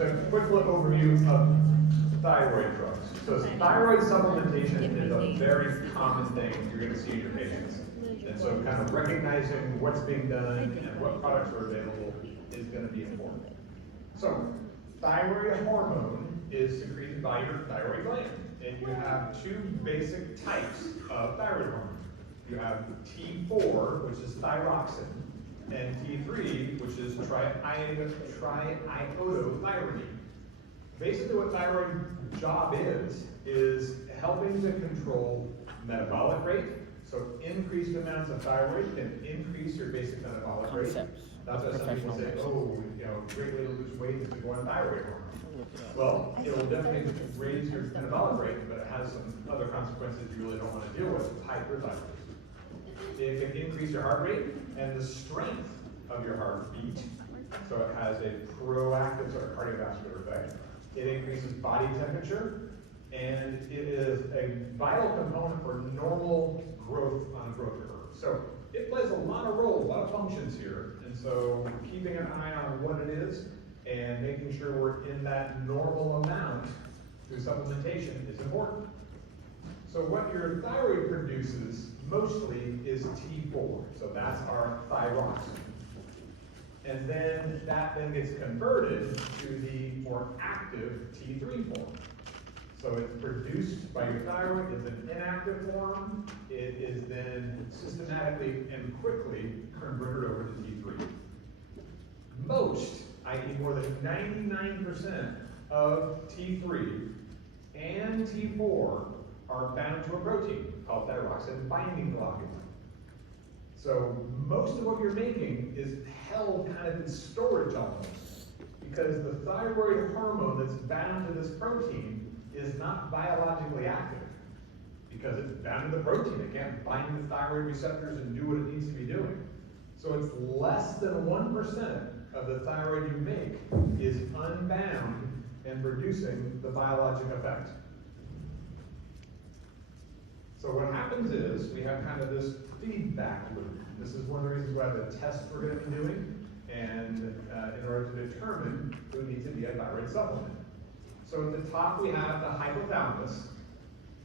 just a quick look overview of thyroid drugs. So thyroid supplementation is a very common thing you're going to see in your patients. And so kind of recognizing what's being done and what products are available is going to be important. So thyroid hormone is secreted by your thyroid gland. And you have two basic types of thyroid hormone. You have T4, which is thyroxine, and T3, which is triiodothyronine. Basically what thyroid job is helping to control metabolic rate. So increased amounts of thyroid can increase your basic metabolic rate. That's why some people say, oh, great way to lose weight is to go on thyroid hormone. Well, it will definitely raise your metabolic rate, but it has some other consequences you really don't want to deal with hyperthyroidism. It can increase your heart rate and the strength of your heartbeat. So it has a proactive sort of cardiovascular effect. It increases body temperature, and it is a vital component for normal growth on a growth curve. So it plays a lot of roles, a lot of functions here. And so keeping an eye on what it is and making sure we're in that normal amount through supplementation is important. So what your thyroid produces mostly is T4. So that's our thyroxine. And then that then gets converted to the more active T3 form. So it's produced by your thyroid, it's an inactive form. It is then systematically and quickly converted over to T3. Most, i.e. more than 99% of T3 and T4 are bound to a protein called thyroxine binding globulin. So most of what you're making is held kind of in storage almost, because the thyroid hormone that's bound to this protein is not biologically active, because it's bound to the protein. It can't bind to the thyroid receptors and do what it needs to be doing. So it's less than 1% of the thyroid you make is unbound and producing the biologic effect. So what happens is we have kind of this feedback loop. This is one of the reasons why the tests we're going to be doing, and in order to determine who needs to be a thyroid supplement. So at the top we have the hypothalamus.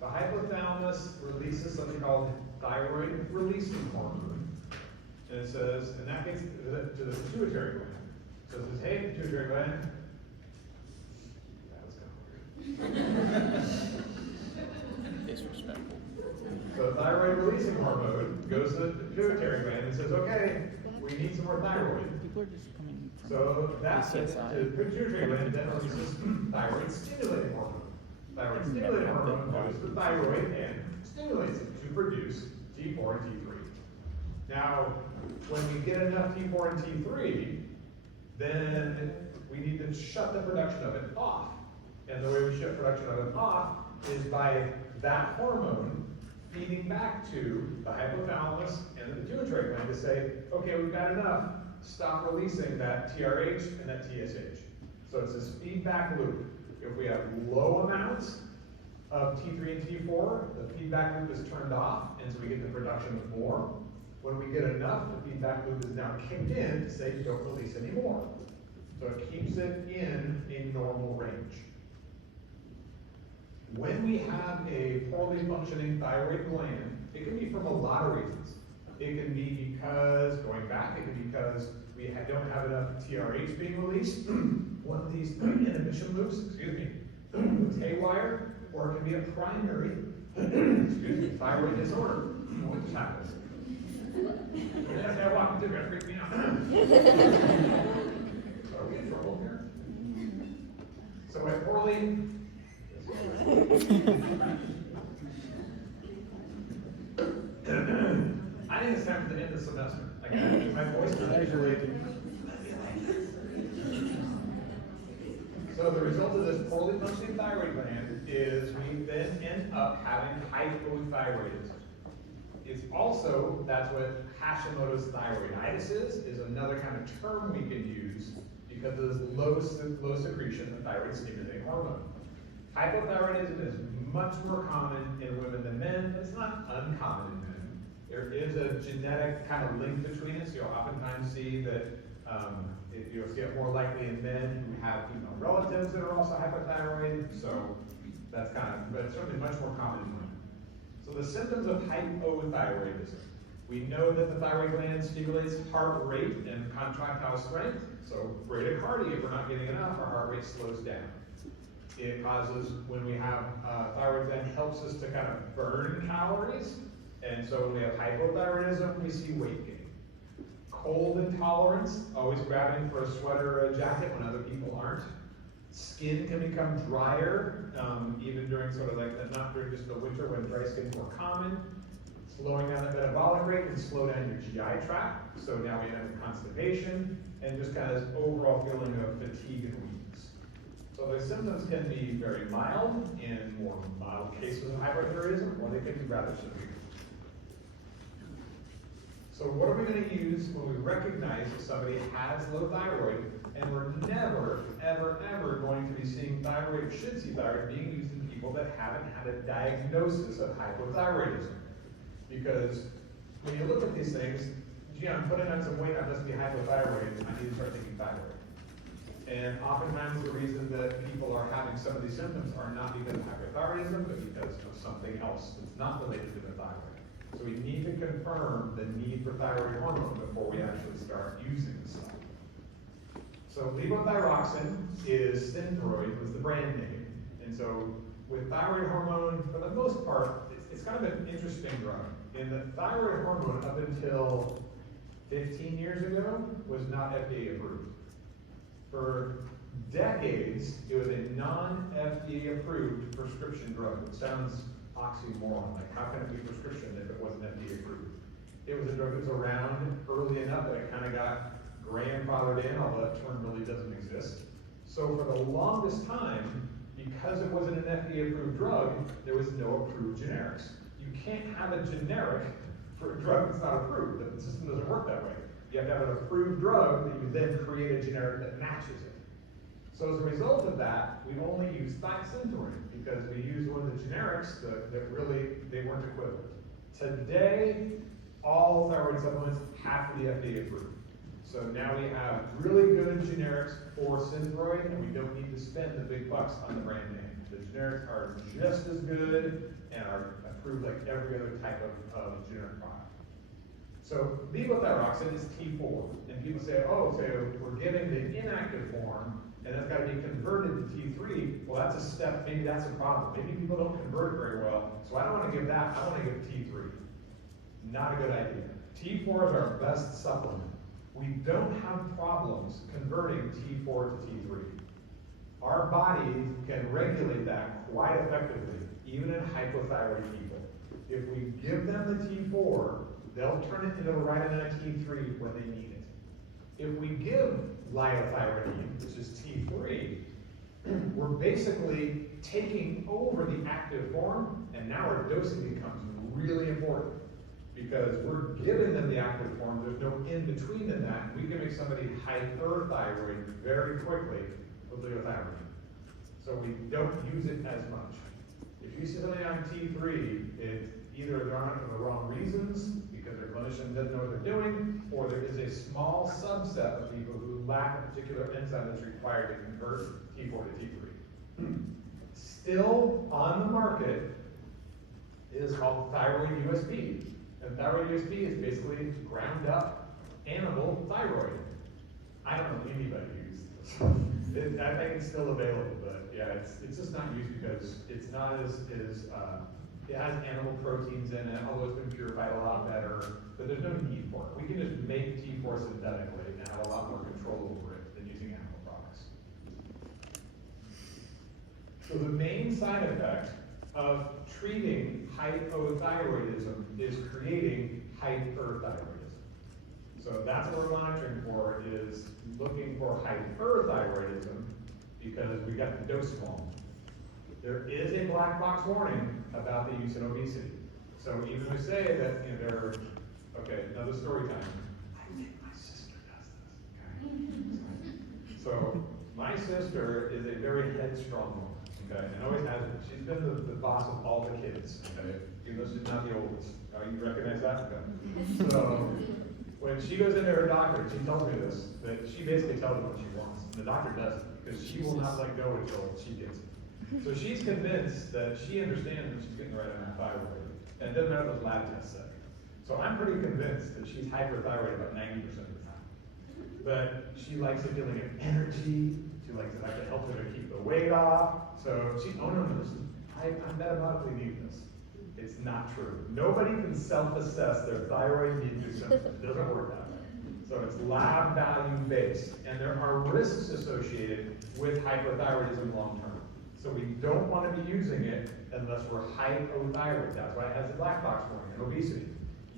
The hypothalamus releases something called thyroid releasing hormone. And it says, and that gets to the pituitary gland. So it says, hey, pituitary gland. That was kind of weird. Disrespectful. So thyroid releasing hormone goes to the pituitary gland and says, okay, we need some more thyroid. People are just coming from So that's it. PCSI. The pituitary gland then releases thyroid stimulating hormone. Thyroid stimulating hormone goes to the thyroid and stimulates it to produce T4 and T3. Now, when we get enough T4 and T3, then we need to shut the production of it off. And the way we shut production of it off is by that hormone feeding back to the hypothalamus and the pituitary gland to say, okay, we've got enough, stop releasing that TRH and that TSH. So it's this feedback loop. If we have low amounts of T3 and T4, the feedback loop is turned off, and so we get the production of more. When we get enough, the feedback loop is now kicked in to say don't release any more. So it keeps it in a normal range. When we have a poorly functioning thyroid gland, it can be from a lot of reasons. It can be because, going back, it can be because we don't have enough TRH being released. One of these inhibition loops, is haywire, or it can be a primary, thyroid disorder. What just happened? I walked through, that freaked me out. So are we in trouble here? So I poorly. I think it's time for the end of the semester. My voice is actually. So the result of this poorly functioning thyroid gland is we then end up having hypothyroidism. It's also, that's what Hashimoto's thyroiditis is another kind of term we can use because of this low secretion of thyroid stimulating hormone. Hypothyroidism is much more common in women than men, but it's not uncommon in men. There is a genetic kind of link between it, so you'll oftentimes see that You'll see it more likely in men who have female relatives that are also hypothyroid, so that's but it's certainly much more common in women. So the symptoms of hypothyroidism. We know that the thyroid gland stimulates heart rate and contractile strength, so bradycardia, if we're not getting enough, our heart rate slows down. It causes, when we have thyroid gland, helps us to kind of burn calories, and so when we have hypothyroidism, we see weight gain. Cold intolerance, always grabbing for a sweater or a jacket when other people aren't. Skin can become drier, even during sort of not during just the winter when dry skin is more common. Slowing down the metabolic rate can slow down your GI tract, so now we end up with constipation, and just kind of this overall feeling of fatigue and weakness. So the symptoms can be very mild in more mild cases of hypothyroidism, or they can be rather severe. So what are we going to use when we recognize that somebody has low thyroid, and we're never, ever, ever going to be seeing thyroid, should see thyroid being used in people that haven't had a diagnosis of hypothyroidism? Because when you look at these things, gee, I'm putting on some weight, I must be hypothyroid, I need to start taking thyroid. And oftentimes the reason that people are having some of these symptoms are not because of hypothyroidism, but because of something else that's not related to the thyroid. So we need to confirm the need for thyroid hormone before we actually start using the stuff. So levothyroxine is Synthroid, was the brand name. And so with thyroid hormone, for the most part, it's kind of an interesting drug. And the thyroid hormone, up until 15 years ago, was not FDA approved. For decades, it was a non-FDA approved prescription drug. It sounds oxymoron, like how can it be prescription if it wasn't FDA approved? It was a drug that was around early enough that it kind of got grandfathered in, although that term really doesn't exist. So for the longest time, because it wasn't an FDA approved drug, there was no approved generics. You can't have a generic for a drug that's not approved. The system doesn't work that way. You have to have an approved drug that you then create a generic that matches it. So as a result of that, we only use Synthroid because we use one of the generics that really, they weren't equivalent. Today, all thyroid supplements have to be FDA approved. So now we have really good generics for Synthroid, and we don't need to spend the big bucks on the brand name. The generics are just as good and are approved like every other type of generic product. So levothyroxine is T4, and people say, oh, so we're giving the inactive form, and that's got to be converted to T3. Well, that's a step, maybe that's a problem. Maybe people don't convert it very well, so I don't want to give that, I want to give T3. Not a good idea. T4 is our best supplement. We don't have problems converting T4 to T3. Our body can regulate that quite effectively, even in hypothyroid people. If we give them the T4, they'll turn it into right in a T3 when they need it. If we give liothyronine, which is T3, we're basically taking over the active form, and now our dosing becomes really important. Because we're giving them the active form, there's no in between in that. We can make somebody hyperthyroid very quickly with levothyroxine. So we don't use it as much. If you see somebody on T3, it's either they're on it for the wrong reasons, because their clinician doesn't know what they're doing, or there is a small subset of people who lack a particular enzyme that's required to convert T4 to T3. Still on the market is called Thyroid USP. And Thyroid USP is basically ground up animal thyroid. I don't know anybody who uses this. I think it's still available, but yeah, it's just not used because it's not as it has animal proteins in it, although it's been purified a lot better, but there's no need for it. We can just make T4 synthetically and have a lot more control over it than using animal products. So the main side effect of treating hypothyroidism is creating hyperthyroidism. So that's what we're monitoring for, is looking for hyperthyroidism because we got the dose wrong. There is a black box warning about the use in obesity. So even we say that there are, okay, another story time. I think my sister does this. Okay. So my sister is a very headstrong woman. Okay, and always has been. She's been the boss of all the kids, okay? Even though she's not the oldest. You recognize that? Okay. So when she goes into her doctor, and she tells me this, that she basically tells him what she wants, and the doctor doesn't, because she will not let go until she gets it. So she's convinced that she understands that she's getting the right amount of thyroid, and it doesn't matter what the lab test said. So I'm pretty convinced that she's hyperthyroid about 90% of the time. But she likes the feeling of energy, she likes the fact that it helps her to keep the weight off, so she, oh no, I metabolically need this. It's not true. Nobody can self-assess their thyroid need through symptoms. It doesn't work that way. So it's lab value based, and there are risks associated with hyperthyroidism long term. So we don't want to be using it unless we're hypothyroid. That's why it has the black box warning and obesity.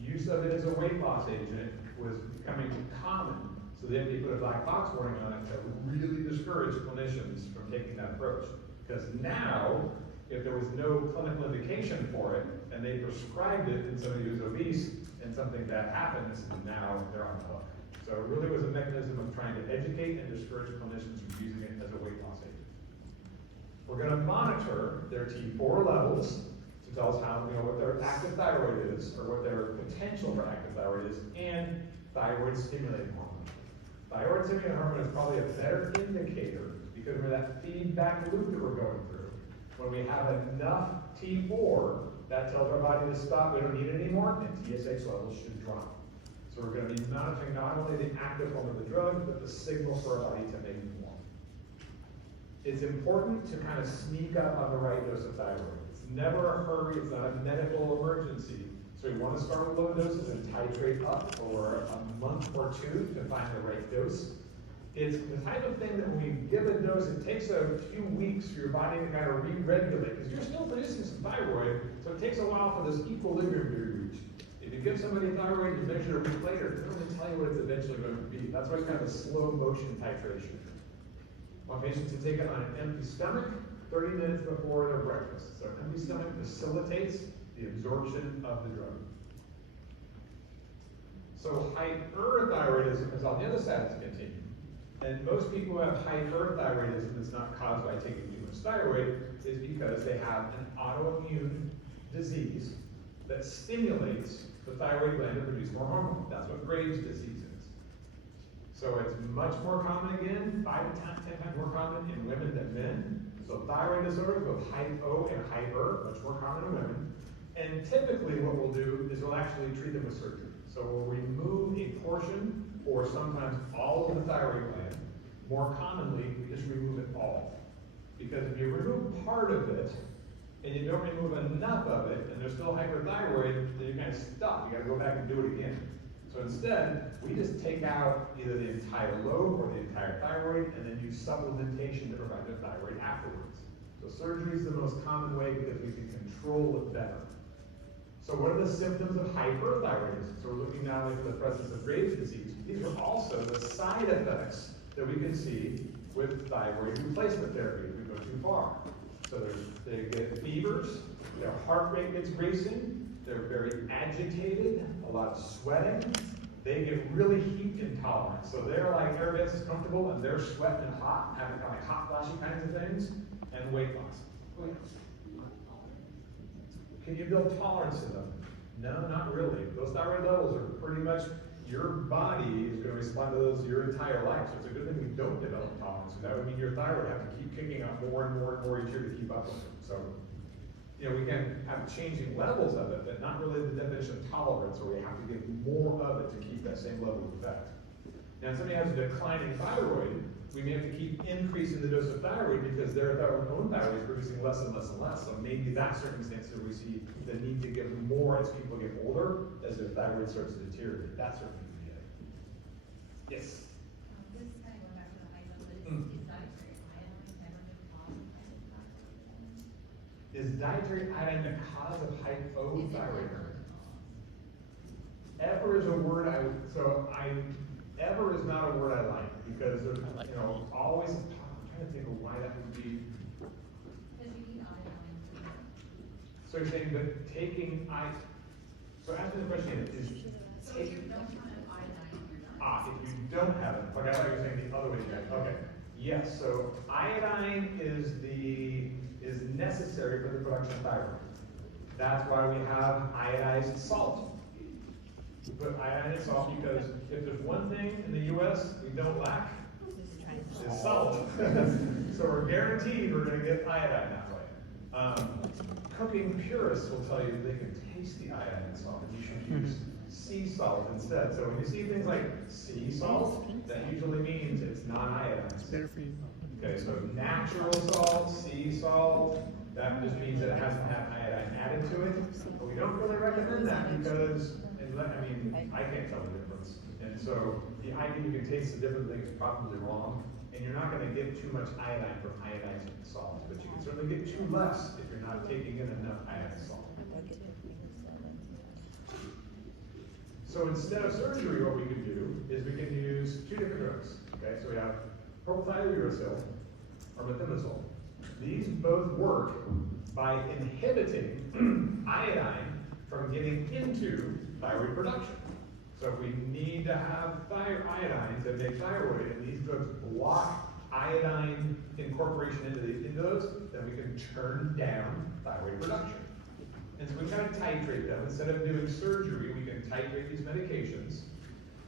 Use of it as a weight loss agent was becoming common. So the FDA put a black box warning on it to really discourage clinicians from taking that approach. Because now, if there was no clinical indication for it, and they prescribed it in somebody who's obese, and something bad happens, now they're on the hook. So it really was a mechanism of trying to educate and discourage clinicians from using it as a weight loss agent. We're going to monitor their T4 levels to tell us how, what their active thyroid is, or what their potential for active thyroid is, and thyroid stimulating hormone. Thyroid stimulating hormone is probably a better indicator because of that feedback loop that we're going through. When we have enough T4, that tells our body to stop, we don't need it anymore, and TSH levels should drop. So we're going to be monitoring not only the active form of the drug, but the signal for our body to make more. It's important to kind of sneak up on the right dose of thyroid. It's never a hurry, it's not a medical emergency. So we want to start with low doses and titrate up for a month or two to find the right dose. It's the type of thing that when we give a dose, it takes a few weeks for your body to kind of re-regulate, because you're still producing some thyroid, so it takes a while for this equilibrium to be reached. If you give somebody thyroid, you measure it a week later, it doesn't tell you what it's eventually going to be. That's why it's kind of a slow motion titration. I want patients to take it on an empty stomach 30 minutes before their breakfast. So an empty stomach facilitates the absorption of the drug. So hyperthyroidism is on the other side of the continuum. And most people who have hyperthyroidism that's not caused by taking too much thyroid is because they have an autoimmune disease that stimulates the thyroid gland to produce more hormone. That's what Graves' disease is. So it's much more common again, 5 to 10 times more common in women than men. So thyroid disorders, both hypo and hyper, much more common in women. And typically what we'll do is we'll actually treat them with surgery. So we'll remove a portion or sometimes all of the thyroid gland. More commonly, we just remove it all. Because if you remove part of it, and you don't remove enough of it, and there's still hyperthyroid, then you're kind of stuck. You gotta go back and do it again. So instead, we just take out either the entire lobe or the entire thyroid, and then use supplementation to provide the thyroid afterwards. So surgery is the most common way because we can control it better. So what are the symptoms of hyperthyroidism? So we're looking now at the presence of Graves' disease. These are also the side effects that we can see with thyroid replacement therapy if we go too far. So they get fevers, their heart rate gets racing, they're very agitated, a lot of sweating, they get really heat intolerant. So they're like, everybody else is comfortable and they're sweating and hot, having kind of like hot flashy kinds of things, and weight loss. Can you build tolerance to them? No, not really. Those thyroid levels are pretty much, your body is going to respond to those your entire life. So it's a good thing we don't develop tolerance. So that would mean your thyroid have to keep kicking up more and more and more each year to keep up with it. So, we can have changing levels of it, but not really the definition of tolerance, where we have to give more of it to keep that same level of effect. Now, if somebody has a declining thyroid, we may have to keep increasing the dose of thyroid because their own thyroid is producing less and less and less. So maybe that circumstance where we see the need to give more as people get older, as their thyroid starts to deteriorate. That certainly could be it. Yes? This is kind of going back to the high level, but is dietary iodine never been cause of hypothyroidism? Is dietary iodine the cause of hypothyroidism? Ever is a word ever is not a word I like, because there's, always, I'm trying to think of why that would be. Because you need iodine. So you're saying that taking so asking the question is So if you don't have iodine in your diet. if you don't have it, okay, I thought you were saying the other way, okay. Yes, so iodine is necessary for the production of thyroid. That's why we have iodized salt. put iodine in salt because if there's one thing in the US we don't lack, it's salt. So we're guaranteed we're gonna get iodine that way. Cooking purists will tell you they can taste the iodine in salt, and you should use sea salt instead. So when you see things like sea salt, that usually means it's non-iodized. Better for you. Okay, so natural salt, sea salt, that just means that it hasn't had iodine added to it. But we don't really recommend that because, I can't tell the difference. And so the idea you can taste the different things is probably wrong. And you're not gonna get too much iodine from iodizing salt, but you can certainly get too less if you're not taking in enough iodized salt. So instead of surgery, what we can do is we can use two different drugs. Okay, so we have propylthiouracil or methimazole. These both work by inhibiting iodine from getting into thyroid production. So if we need to have iodine to make thyroid, and these drugs block iodine incorporation into those, then we can turn down thyroid production. And so we kind of titrate them. Instead of doing surgery, we can titrate these medications.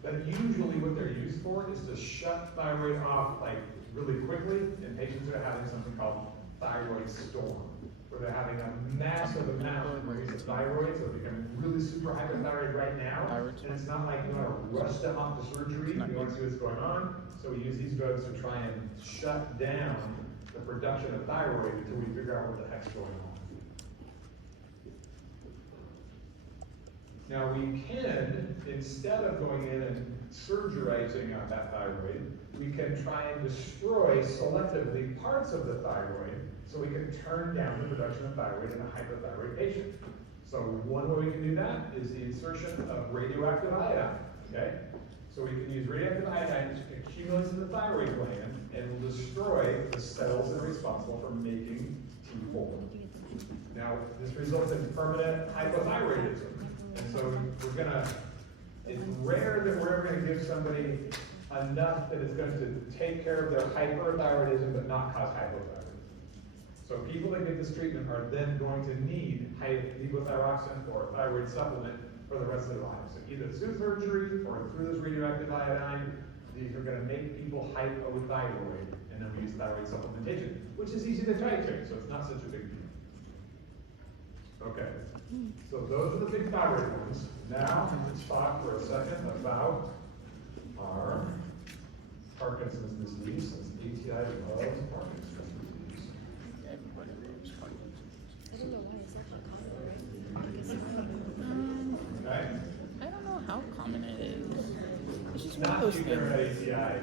But usually what they're used for is to shut thyroid off like really quickly in patients that are having something called thyroid storm, where they're having a massive amount of thyroid, so they're becoming really super hypothyroid right now. And it's not like you want to rush them off to surgery, you want to see what's going on. So we use these drugs to try and shut down the production of thyroid until we figure out what the heck's going on. Now we can, instead of going in and surgerizing out that thyroid, we can try and destroy selectively parts of the thyroid so we can turn down the production of thyroid in a hypothyroid patient. So one way we can do that is the insertion of radioactive iodine, okay? So we can use radioactive iodine which accumulates in the thyroid gland and will destroy the cells that are responsible for making T4. Now, this results in permanent hypothyroidism. And so it's rare that we're ever gonna give somebody enough that it's going to take care of their hyperthyroidism but not cause hypothyroidism. So people that get this treatment are then going to need levothyroxine or thyroid supplement for the rest of their lives. So either through surgery or through this radioactive iodine, these are gonna make people hypothyroid, and then we use thyroid supplementation, which is easy to titrate, so it's not such a big deal. Okay, so those are the big thyroid ones. Now, let's talk for a second about our Parkinson's disease, since ATI loves Parkinson's disease. Everybody loves Parkinson's. I don't know why it's such a common, right? Okay? I don't know how common it is. It's just one Not of those you that are at things. ATI.